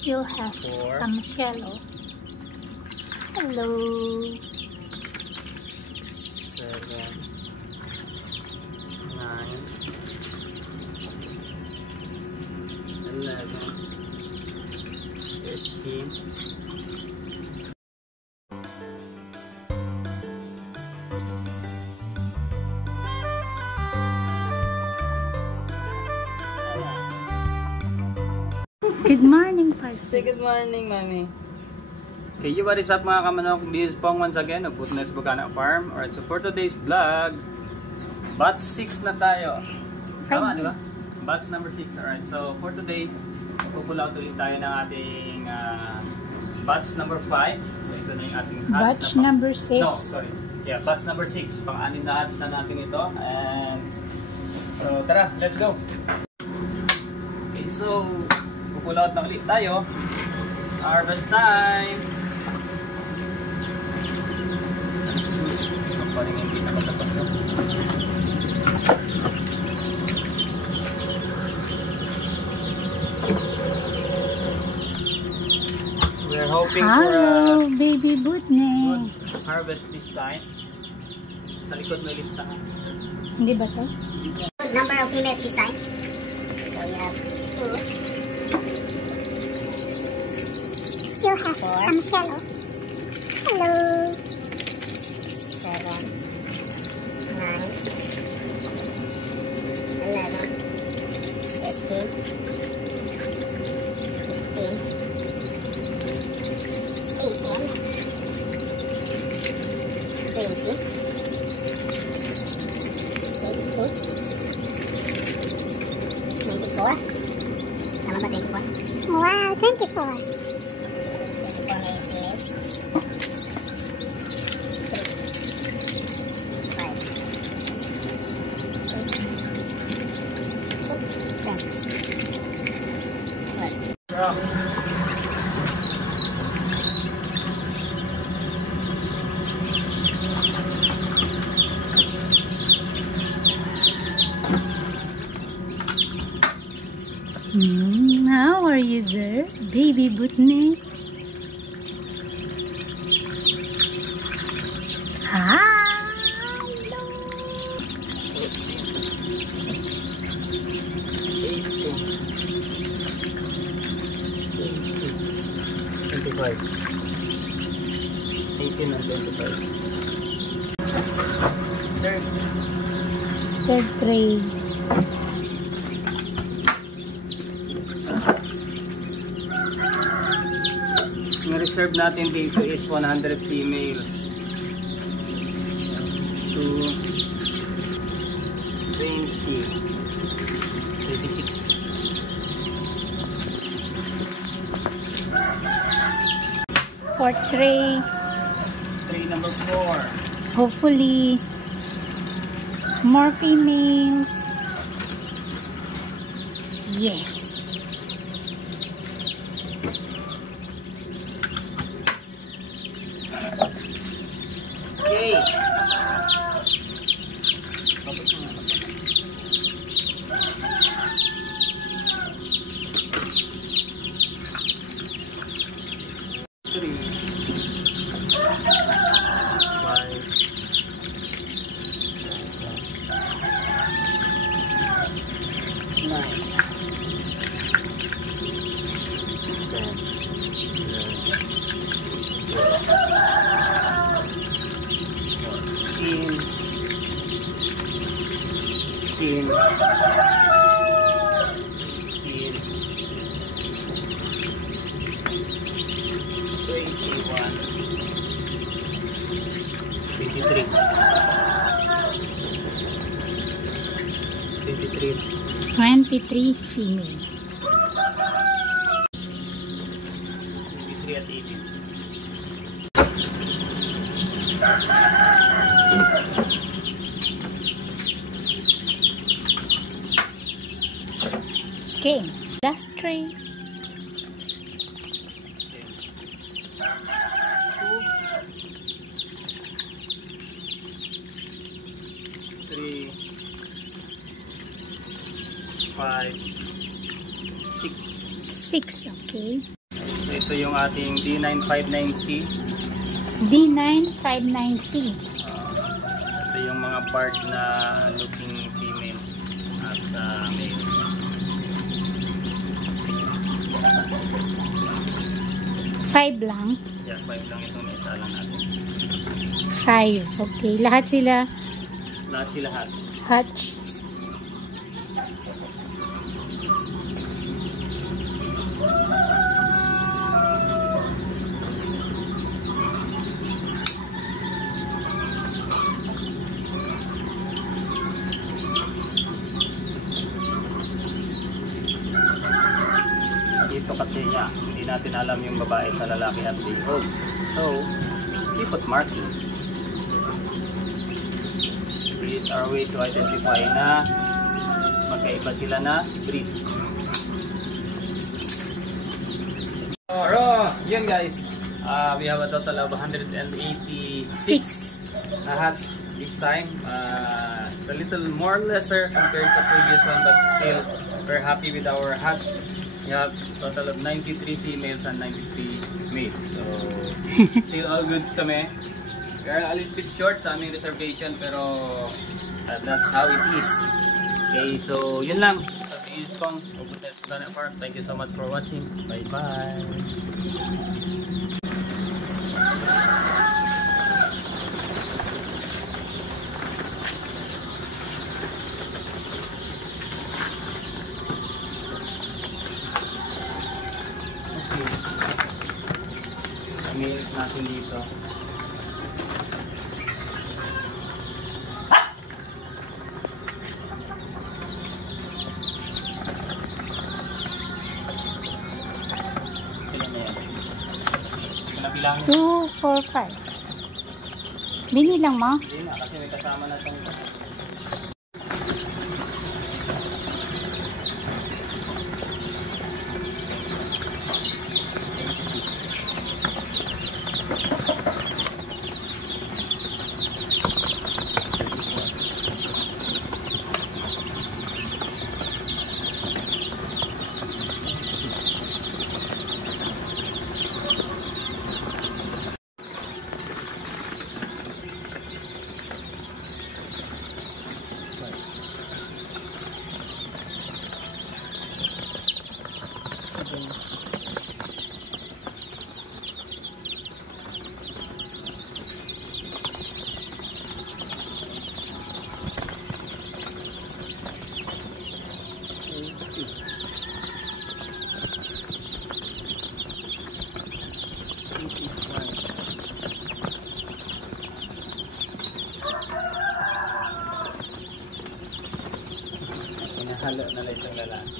Still has 4, some shallow. Hello. 6, 7, 9, 11, 13. Good morning, Parsi. Say good morning, Mami. Okay, what is up mga kamanok? This is Pong once again of Goodness Bogana Farm. Alright, so for today's vlog, batch 6 na tayo. Tama, di ba? Batch number 6. Alright, so for today, pupull-out ulit tayo ng ating batch number 5. So ito na yung ating hatch. Batch number 6? No, sorry. Yeah, batch number 6. Pang-anim na hatch na natin ito. And so tara, let's go! Okay, so pull out na ulit tayo. Harvest time! Ito pa rin hindi nakatapos. We're hoping for a baby Butne. good harvest this time. Sa likod may lista ka. Hindi ba to? Number of females this time. So we have 2. Still has some shallow. Hello. 7, 9, 11, 15, 18, 19, 20, 24. Tama ba 24? Wow, 24. How are you there, baby Butne? Hello. 25. 18 and 25. Third grade. Yung reserve natin dito is 100 females. 2, 20, 36. Fourth tray. Tray number 4. Hopefully, more females. Yes. Okay. Three, 5, 9, 10, 11, 23 female. 23 at 18. Okay, last tray. 3, 5, 6. 6, okay. So ito yung ating D959C. D959C. Ito yung mga part na looking females at male. Five lang. Yeah, 5 lang itong may isa lang natin. 5. Okay. Lahat sila Lahat sila hatch. hatch. Dito kasi hindi natin alam yung babae sa lalaki at day old. So, we put marking. This is our way to identify na magkaiba sila na breed. Alright, yun guys. We have a total of 186 na hatch this time. It's a little more lesser compared sa previous one, but still we're happy with our hatch. We have a total of 93 females and 93 males. So, still all goods kami. We are a little bit short sa aming reservation, pero that's how it is. Okay, so yun lang. This is Pong of Butenes Bugana Farm. Thank you so much for watching. Bye-bye. Males natin dito. Kailan na yan? Pinabilangin. 2, 4, 5. Binilang mo? Hindi na, kasi may kasama na itong halo na lang isang lalaki.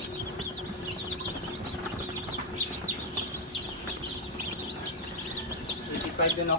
85 yun, no?